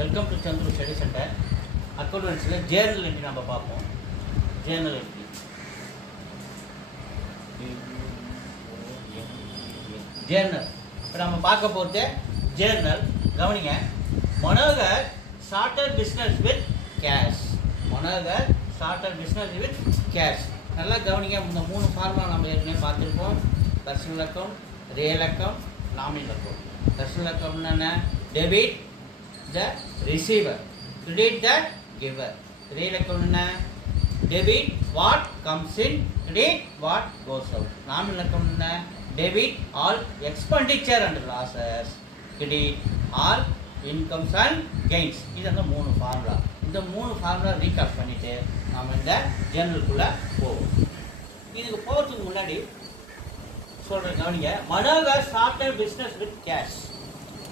Welcome to Chandru study centre. அக்கௌண்டன்ஸில் journal entry நம்ம பார்ப்போம். ஜேர்னல் என்ட்ரி ஜேர்னல் இப்போ நம்ம பார்க்க போகிறது ஜேர்னல். கவனிங்க, Manohar started business with cash. Manohar started business with cash. நல்லா கவனிங்க, இந்த 3 ஃபார்முலா நம்ம ஏற்கனவே பார்த்துருப்போம். Personal account, real account, nominal account. Personal account என்ன? Debit the receiver, credit the giver. Real account என்ன? Debit what comes in, credit what goes out. Nominal account என்ன? Debit all expenditure and losses, credit all incomes and gains. இது அந்த 3 formula. இந்த 3 formula recall பண்ணிட்டு நாம இந்த ஜேர்னலுக்குள்ள போவோம். இதுக்கு போகிறதுக்கு முன்னாடி சொல்ற கவனிங்க, Manohar started business with cash.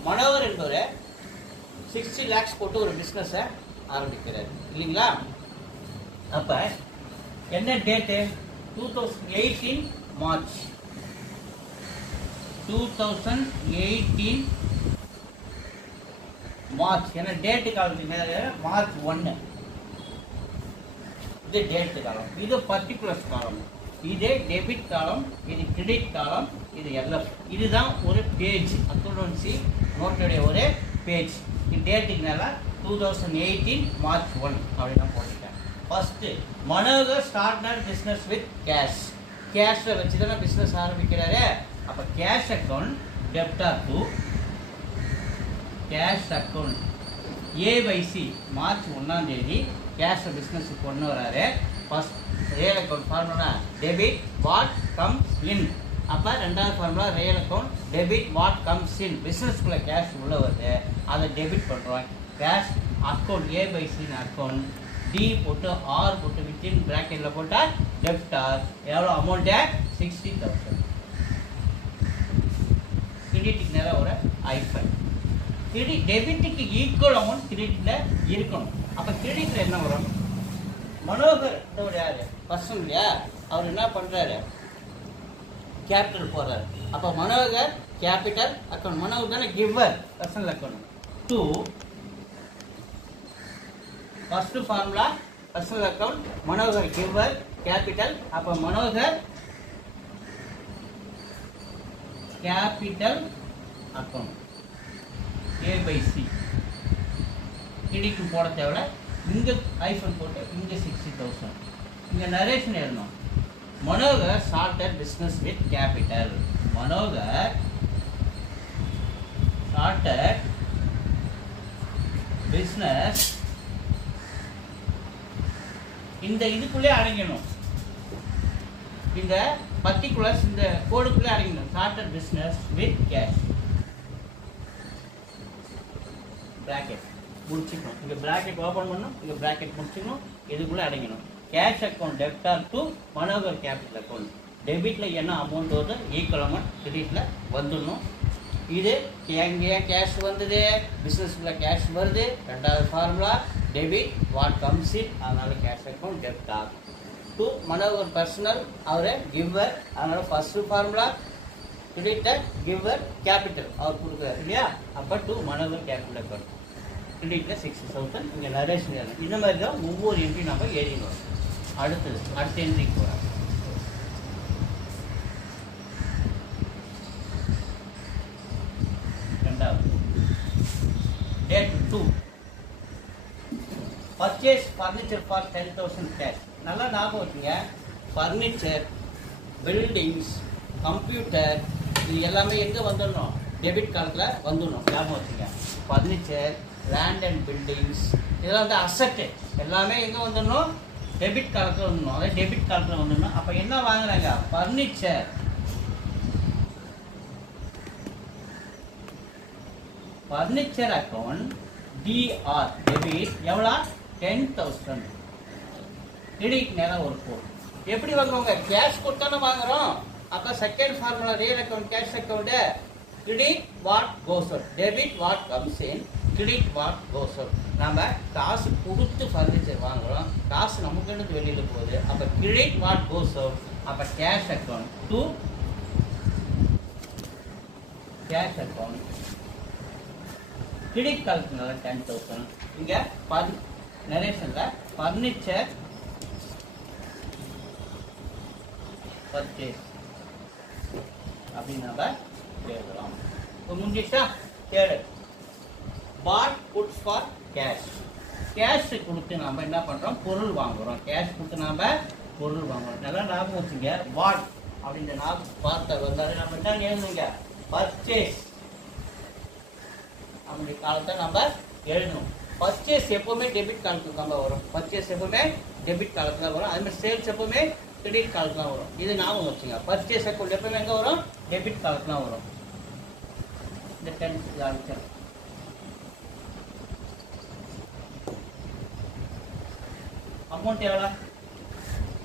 Manohar என்பவர் 60 lakhs போட்டு ஒரு பிஸ்னஸை ஆரம்பிக்கிறார் இல்லைங்களா? அப்ப என்ன டேட்டு? 2018 மார்ச். 2018 மார்ச். என்ன டேட்டு காலம்? மார்ச் 1. இது டேட்டு காலம். இது பர்டிகுலர்ஸ் காலம். இது டெபிட் காலம், இது கிரெடிட் காலம், இது எல்எஃப். இதுதான் ஒரு பேஜ், அக்கௌண்டன்சி நோட்டுடைய ஒரு பேஜ். டேட்டுக்குனால 2018 மார்ச் 1 அப்படின்னு நான் போட்டுட்டேன். First, Manohar started business with cash. கேஷை வச்சு தானே பிஸ்னஸ் ஆரம்பிக்கிறாரு. அப்போ cash account debtor to cash account A by C March 1ஆம் தேதி கேஷை பிஸ்னஸ் கொண்டு வராரு. First real account formula debit what comes in. அப்போ 2வது formula real account debit what comes in. பிஸ்னஸ்க்குள்ள கேஷ் உள்ள வருது, அதை டெபிட் பண்ணுறோம். கேஷ் அக்கௌண்ட் ஏபைசின் அக்கௌண்ட் டி போட்டு ஆர் போட்டு வித்தின் பிராக்கெட்டில் போட்டால் டெப்டார். எவ்வளோ அமௌண்ட்டு? 60,000. கிரெடிட்டுக்கு நேரம் ஒரு ஐஃபன். டெபிட்டுக்கு ஈக்குவல் அமௌண்ட் கிரெடிட்டில் இருக்கணும். அப்போ கிரெடிட்டில் என்ன வரும்? மனோகர் யார்? பர்சன் இல்லையா? அவர் என்ன பண்ணுறாரு? கேபிட்டல் போறாரு. அப்ப மனோகர் கேபிட்டல் அக்கௌண்ட். மனோகர் தானே giver, personal account. To first formula personal account Manohar giver capital. அப்ப Manohar capital account A by C. Credit போட தேவையில்ல. இங்க ஐஃபன் போட்டு இங்க 60,000. இங்க நரேஷன் எழுதணும். Manohar started business with capital. Manohar started business. இந்த இதுக்குள்ளே அடங்கணும், இந்த பர்டிகுலர்ஸ் இந்த கோடுக்குள்ளே அடங்கணும். started business with cash. bracket முடிச்சுக்கணும். இங்க bracket ஓபன் பண்ணணும், இங்க bracket முடிச்சுக்கணும். இதுக்குள்ளே அடங்கணும். Cash account debtor to Manohar capital account. டெபிட்டில் என்ன அமௌண்ட் வருது ஈக்குவல் அமௌண்ட் கிரெடிட்டில் வந்துடணும். இது எங்கேயா கேஷ் வந்தது? பிஸ்னஸ்க்குள்ள கேஷ் வருது. 2வது formula debit what comes in, அதனால cash account debtor to Manohar personal, அவரை கிவர், அதனால first formula creditor giver capital அவர் கொடுக்குறாரு இல்லையா? அப்போ டு மனோகர் கேபிட்டல் அக்கௌண்ட் கிரெடிட்டில் 60,000. இங்கே நரேஷன். இந்த மாதிரி தான் ஒவ்வொரு என்ட்ரி நம்ம எழுதிடுவோம். அடுத்தது அடுத்த என்ட்ரிக்கு போகிறோம். 2வது date 2 purchase furniture for 10,000 cash. நல்லா ஞாபகம் வச்சுங்க, ஃபர்னிச்சர், பில்டிங்ஸ், கம்ப்யூட்டர், இது எல்லாமே எங்கே வந்துடணும்? டெபிட் காலத்தில் வந்துடணும். ஞாபகம் வச்சுங்க, ஃபர்னிச்சர், லேண்ட் அண்ட் பில்டிங்ஸ், இதெல்லாம் வந்து அசட்டு எல்லாமே எங்கே வந்துடணும்? டெபிட் காலத்தில் வந்துடணும். அதாவது டெபிட் காலத்தில் வந்துடணும். அப்போ என்ன வாங்குறாங்க? Furniture. Furniture account DR debit எவ்வளோ? 10,000. கிரெடிட் நேரம் ஒரு கோட். எப்படி வாங்குறவங்க? கேஷ் கொடுத்தானே வாங்குறோம். அப்போ second formula real account cash account credit what goes out, debit what comes in, credit what goes out. நம்ம காசு கொடுத்து ஃபர்னிச்சர் வாங்குறோம், காசு நமக்கு வெளியில் போகுது. அப்போ கிரெடிட் வாட் கோஸ் அவுட். அப்போ cash account to cash account credit காலத்துனால 10,000. இங்க நரேஷன்ல ஃபர்னிச்சர் பர்ச்சேஸ் அப்படின்னு நம்ம எழுதலாம். முடிஞ்சிச்சா? Third bought goods for cash. Cash கொடுத்து நாம என்ன பண்றோம்? பொருள் வாங்குறோம். கேஷ் கொடுத்து நாம பொருள் வாங்குறோம். நல்லா ஞாபகம் வச்சுங்க. பாட் அப்படின்ற பார்த்த வந்தாரு நம்ம என்ன எழுதுங்க? பர்ச்சேஸ் அப்படி காலத்தை நம்ம எழுதணும். பர்ச்சேஸ் எப்பவுமே டெபிட் காலத்துக்கு தான் வரும். பர்ச்சேஸ் எப்பவுமே டெபிட் காலத்துல வரும். அதே மாதிரி சேல்ஸ் எப்பவுமே கிரெடிட் காலத்துல வரும். இது ஞாபகம் வச்சுங்க. பர்ச்சேஸ் அக்கௌண்ட் எப்பவுமே எங்க வரும்? டெபிட் காலத்துல வரும். இந்த 10th ஆன்சர். அமௌண்ட் எவ்வளவு?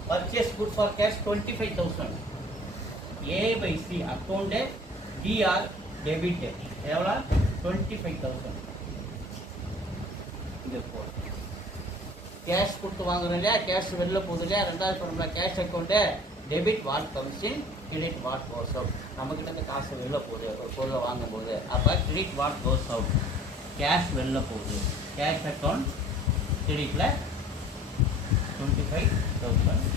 Purchase good for cash 25,000. A/C account DR debit எவ்வளவு? 25,000. இங்க போடு. கேஷ் கொடுத்து வாங்குறோம் இல்லையா? கேஷ் வெளில போகுது இல்லையா? ரெண்டாவது சொல்றோம்ல cash account debit what comes in, credit what goes out. நம்ம கிட்ட இருந்து காசு வெளில போகுது ஒரு பொருளை வாங்கும் போது, அப்ப credit what goes out. Cash வெளில போகுது. கேஷ் அக்கௌண்ட் கிரெடிட்ல 25,000.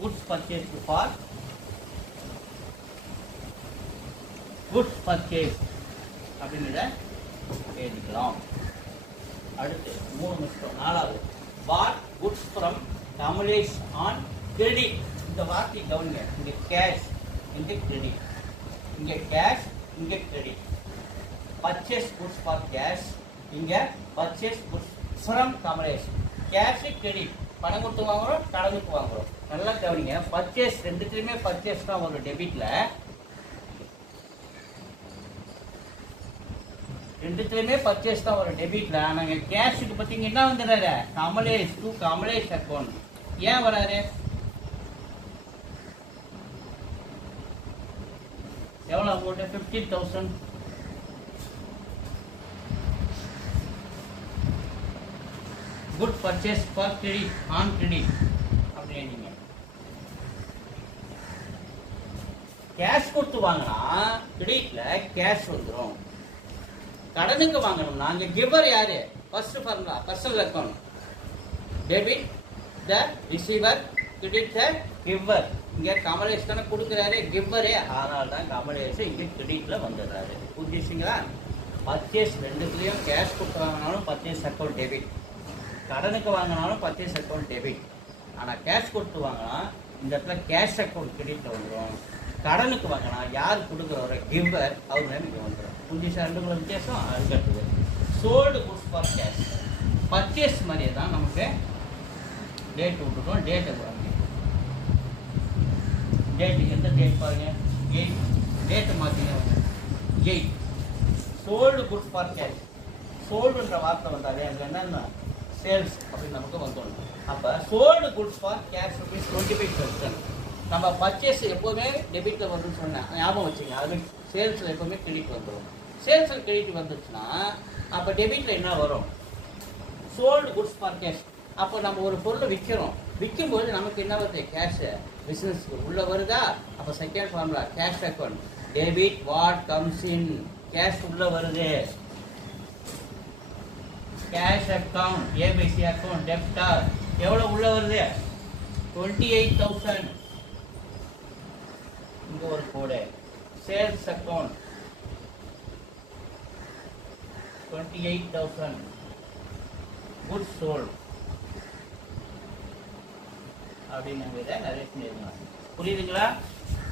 Goods purchase for goods purchase அப்படிங்கிறத எழுதிக்கலாம். அடுத்து 3 நிமிஷம். 4வது bought goods from Kamlesh on credit. இந்த வார்த்தை கவனிங்க. இங்க கேஷ், இங்க கிரெடிட். இங்க கேஷ், இங்க credit. Purchase goods for cash, இங்க purchase goods from Kamlesh. Cash credit, பணம் கொடுத்து வாங்குறோம், கடனுக்கு வாங்குறோம். நல்லா கவனிங்க. பர்ச்சேஸ் ரெண்டுத்துலயுமே பர்ச்சேஸ் தான் வரும். டெபிட்ல ரெண்டுத்துலயுமே பர்ச்சேஸ் தான் வரும் டெபிட்ல. நாங்க கேஷுக்கு பாத்தீங்கன்னா என்ன வந்துடுறாரு? Kamlesh to Kamlesh account. ஏன் வராரு? எவ்வளவு amount? 15,000. Good purchase for credit on credit அப்படின்னு. கேஷ் கொடுத்து வாங்கினா கிரெடிட்ல கேஷ் வந்துடும். கடனுக்கு வாங்கணும்னா அங்க கிவர் யாரு? First formula personal account. Debit the receiver, credit the giver. இங்க கமலேஷ் தானே கொடுக்குறாரு, கிவரே. அதனால தான் கமலேஷ் இங்க கிரெடிட்ல வந்துடுறாரு. புரிஞ்சுங்களா? பர்ச்சேஸ் ரெண்டுத்துலயும் கேஷ் கொடுத்து வாங்கினாலும் பர்ச்சேஸ் அக்கௌண்ட் டெபிட், கடனுக்கு வாங்கினாலும் பர்ச்சேஸ் அக்கௌண்ட் டெபிட். ஆனா கேஷ் கொடுத்து வாங்கினா இந்த இடத்துல கேஷ் அக்கௌண்ட் கிரெடிட்ல வந்துடும். கடனுக்கு வாங்கினா யார் கொடுக்குறவர கிவர் அவர் இங்க வந்துடும். புதுசா ரெண்டுக்குள்ள வித்தியாசம். அதுக்கடுத்தது sold goods for cash. Purchase மாதிரியே தான் நமக்கு டேட் விட்டுட்டோம். டேட் டேட் எந்த டேட் பாருங்க? 8. டேட் மாத்தீங்க 8. Sold goods for cash. சோல்டுன்ற வார்த்தை வந்தாலே அதுல என்னன்னா சேல்ஸ் அப்படின்னு நமக்கு வந்துடும். அப்ப sold goods for cash rupees 25,000. நம்ம பர்ச்சேஸ் எப்போவுமே டெபிட்ல வரும்னு சொன்னேன், ஞாபகம் வச்சுங்க. அது சேல்ஸ்ல எப்பவுமே கிரெடிட் வந்துடும். சேல்ஸ்ல கிரெடிட் வந்துச்சுன்னா அப்ப டெபிட்ல என்ன வரும்? Sold goods for cash. அப்போ நம்ம ஒரு பொருளை விற்கிறோம், விற்கும்போது நமக்கு என்ன வருது? கேஷ் பிசினஸ் உள்ள வருதா? அப்ப second formula cash account. Debit what comes in, cash உள்ள வருது. கேஷ் அக்கௌண்ட் A/C அக்கௌண்ட் டெப்டார் எவ்வளவு உள்ள வருது? 28,000. இங்க ஒரு கோடு. Sales account 28,000. குட்ஸ் சோல்ட் அப்படின்னு புரியுதுங்களா?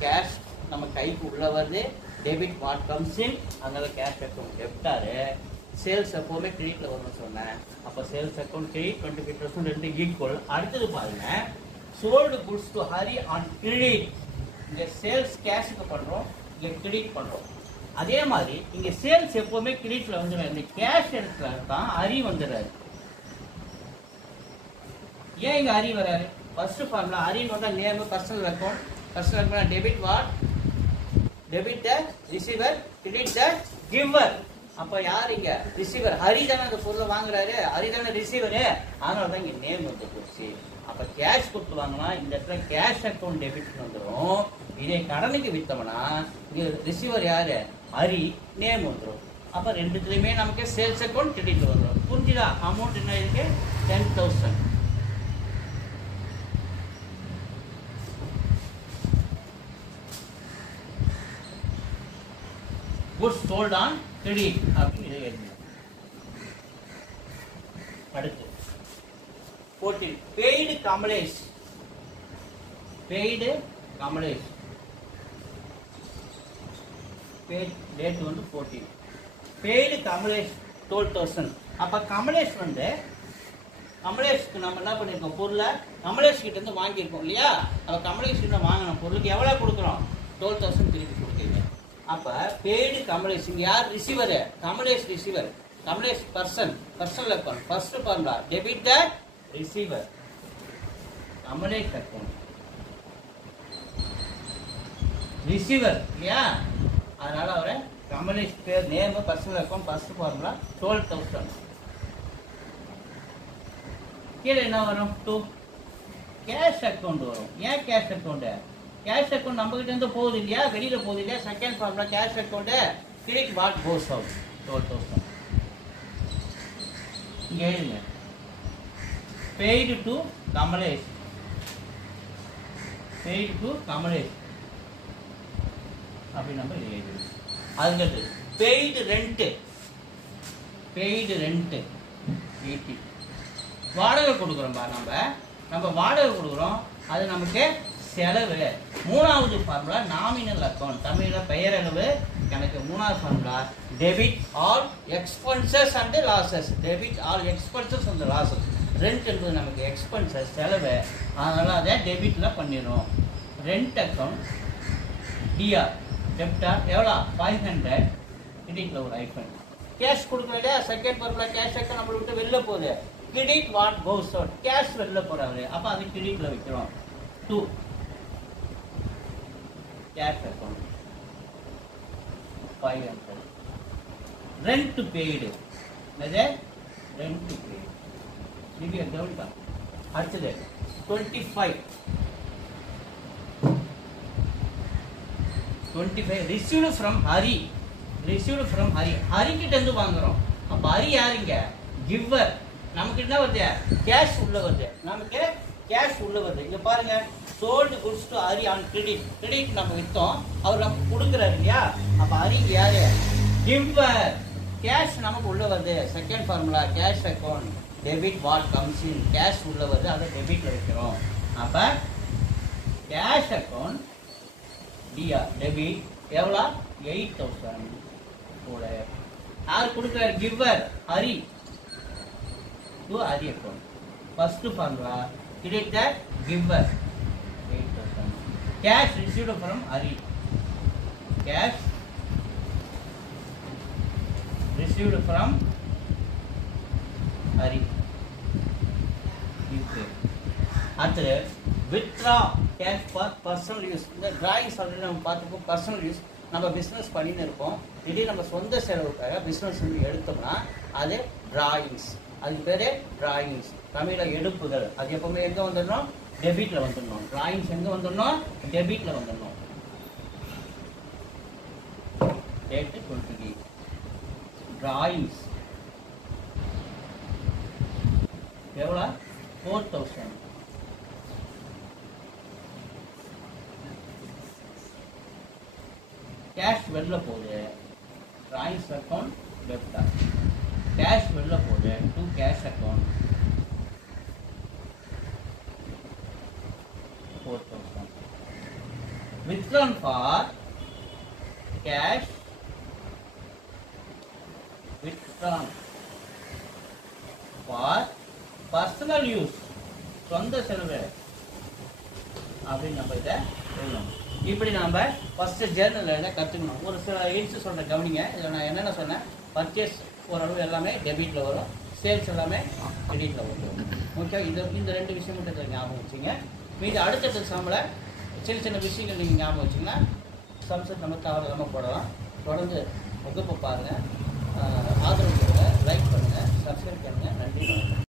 கேஷ் நம்ம கைக்கு உள்ள வருது. டெபிட் வாட் கம்ஸ் இன், அதனால கேஷ் அக்கௌண்ட் டெப்டாரு. சேல்ஸ் எப்பவுமே கிரெடிட்ல வரும்னு சொன்னேன். அப்ப சேல்ஸ் அக்கௌண்ட் கிரெடிட் 25,000 ரெண்டு ஈக்குவல். அடுத்தது பாருங்க, sold goods to Hari on credit. இங்க சேல்ஸ் கேஷுக்கு பண்றோம், இங்க கிரெடிட் பண்றோம். அதே மாதிரி இங்க சேல்ஸ் எப்பவுமே கிரெடிட்ல வந்துடும். இந்த கேஷ் இடத்துல தான் ஹரி வந்துடுறாரு. ஏன் இங்க ஹரி வராரு? ஃபர்ஸ்ட் ஃபார்முலா ஹரின்னு வந்தா name personal account. Personal account debit what? Debit the receiver, credit the giver. அப்ப யார் இங்க? ரிசீவர். ஹரி தானே அந்த பொருளை வாங்குறாரு, ஹரி தானே ரிசீவரு. அதனாலதான் இங்க நேம் வந்து போச்சு. அப்ப கேஷ் கொடுத்து வாங்கினா இந்த இடத்துல கேஷ் அக்கௌண்ட் டெபிட் வந்துடும். இதே கடனுக்கு வித்தோம்னா இங்க ரிசீவர் யாரு? ஹரி, நேம் வந்துடும். அப்போ ரெண்டுத்துலையுமே நமக்கு சேல்ஸ் அக்கௌண்ட் கிரெடிட் வரும். புரிஞ்சுதா? அமௌண்ட் என்ன இருக்கு? 10,000. goods sold on credit அப்படின்னு இதை எழுதணும். அடுத்து 14 paid Kamalesh. paid Kamalesh. paid date வந்து 14. paid Kamalesh 12,000. அப்ப கமலேஷ் வந்து கமலேஷ்க்கு நம்ம என்ன பண்ணிருக்கோம்? பொருளை கமலேஷ் கிட்ட இருந்து வாங்கியிருக்கோம் இல்லையா? அப்ப கமலேஷ் கிட்ட வாங்கின பொருளுக்கு எவ்வளவு கொடுக்குறோம்? 12,000 திருப்பி கொடுக்குறீங்க. அப்ப பெய்டு கமலேஷ். யார் receiver? Kamlesh receiver. Kamlesh personal account. First formula debit the receiver. Kamlesh account receiver இல்லையா? அதனால அவரை கமலேஷ் பேர் name personal account first formula 12,000. கீழே என்ன வரும்? 2 கேஷ் அக்கௌண்ட் வரும். ஏன் கேஷ் அக்கௌண்ட்? கேஷ் அக்கௌண்ட் நம்ம கிட்ட இருந்து போகுது இல்லையா? வெளியில போகுது இல்லையா? Second formula cash account credit what goes out 12,000. இங்க எழுதுங்க. paid to Kamlesh. paid to Kamlesh அப்படி நம்ம எழுதுவோம். அதுக்கு paid rent. paid rent 80. வாடகை கொடுக்குறோம் பா. நம்ம வாடகை கொடுக்குறோம். அது நமக்கு செலவு. மூணாவது ஃபார்முலா நாமினல் அக்கௌண்ட். தமிழ்ல பெயரளவு கணக்கு. மூணாவது formula debit all expenses and losses. Debit all expenses and losses. Rent என்பது நமக்கு எக்ஸ்பென்சஸ் செலவு. அதனால அதை டெபிட்ல பண்ணிடும். ரெண்ட் அக்கௌண்ட் டிஆர் டெப்டார் எவ்வளோ? 500. கிரெடிட்ல ஒரு ஐஃபன். கேஷ் கொடுக்கல இல்லையா? செகண்ட் ஃபார்முலா கேஷ் அக்கௌண்ட் நம்மளை விட்டு வெளில போகுது. Credit what goes out. Cash வெளில போறாரு. அப்ப அது கிரெடிட்ல வைக்கிறோம். 2 cash account 500. rent paid. என்னது? rent paid. இது கவனிப்பா. அடுத்தது 25 received from Hari. received from Hari. Hari கிட்ட இருந்து வாங்குறோம். அப்ப ஹரி யாருங்க? giver. நமக்கு என்ன வருது? கேஷ் உள்ள வருது. நமக்கு கேஷ் உள்ள வருது. இங்க பாருங்க. Sold goods to Hari on credit. Credit நம்ம வித்தோம். அவர் நமக்கு கொடுக்குறாரு இல்லையா? அப்ப ஹரி யாரு? கிவர். கேஷ் நமக்கு உள்ள வருது. Second formula cash account debit what comes in. Cash உள்ள வருது. அதை டெபிட்ல வைக்கிறோம். அப்ப கேஷ் அக்கௌண்ட் டிஆர் டெபிட் எவ்வளோ? 8,000 கூட. யார் கொடுக்குறாரு? Giver Hari. to Hari account. First formula credit the giver 8,000. Cash received from Hari. Cash received from Hari. அடுத்து withdraw cash for personal use. இந்த டிராயிங்ஸ் ஆல்ரெடி நம்ம பார்த்துப்போம். பர்சனல் யூஸ் நம்ம பிஸ்னஸ் பண்ணின்னு இருப்போம். திடீர்னு நம்ம சொந்த செலவுக்காக பிஸ்னஸ் எடுத்தோம்னா அது டிராயிங்ஸ். அதுக்கு பேரு டிராயிங்ஸ். தமிழ்ல எடுப்புகள். அது எப்பவுமே எங்க வந்துடணும்? டெபிட்ல வந்துடணும். டிராயிங்ஸ் எங்க வந்துடணும்? டெபிட்ல வந்துடணும். டேட் 28. டிராயிங்ஸ் எவ்வளோ? 4,000. கேஷ் வெளில போகுது. Drawings account debtor. கேஷ் வெளில போகுது. To cash account 4,000. withdrawn for cash. withdrawn for personal use. சொந்த செலவு அப்படின்னு நம்ம இதை சொல்லணும். இப்படி நம்ம ஃபர்ஸ்ட் ஜேர்னலில் கற்றுக்கணும். ஒரு சில எயிட்ஸ் சொல்கிறேன் கவனிங்க. இதில் நான் என்னென்ன சொன்னேன்? பர்ச்சேஸ் ஓரளவு எல்லாமே டெபிட்டில் வரும். சேல்ஸ் எல்லாமே கிரெடிட்டில் வரும். ஓகே, இந்த ரெண்டு விஷயம் மட்டும் ஞாபகம் வச்சுங்க. மீது அடுத்த எக்ஸாமில் சின்ன சின்ன விஷயங்கள் நீங்கள் ஞாபகம் வச்சிங்கன்னா சம்செட் நம்ம தவறாமல் போடலாம். தொடர்ந்து வகுப்பு பாருங்கள், ஆதரவு கொடுங்க, லைக் பண்ணுங்கள், சப்ஸ்கிரைப் பண்ணுங்கள். நன்றி, வணக்கம்.